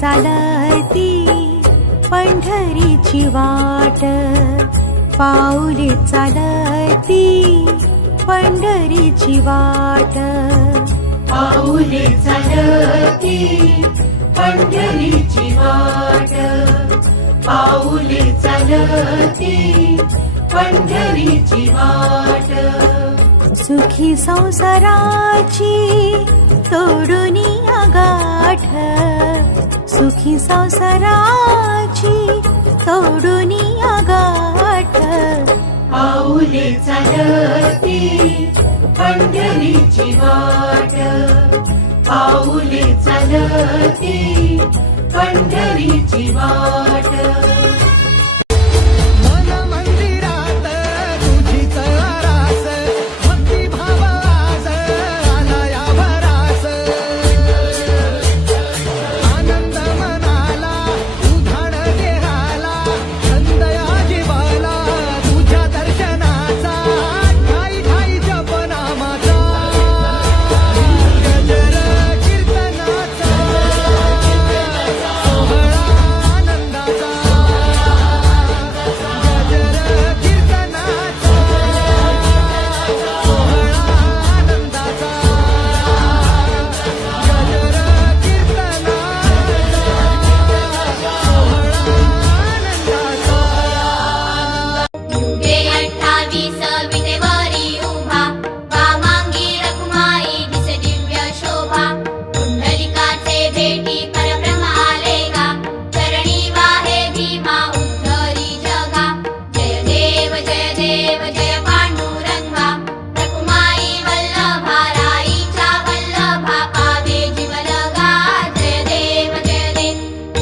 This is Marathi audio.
चालती पंढरीची वाट, पाऊले चालती पंढरीची वाट, पाऊले चालती पंढरीची वाट, पाऊले चालती पंढरीची वाट. सुखी संसाराची तोडूनी गाठ, सुखी संसाराची तोडूनी गाठ, पाऊले चालती पंढरीची वाट, पाऊले चालती पंढरीची वाट.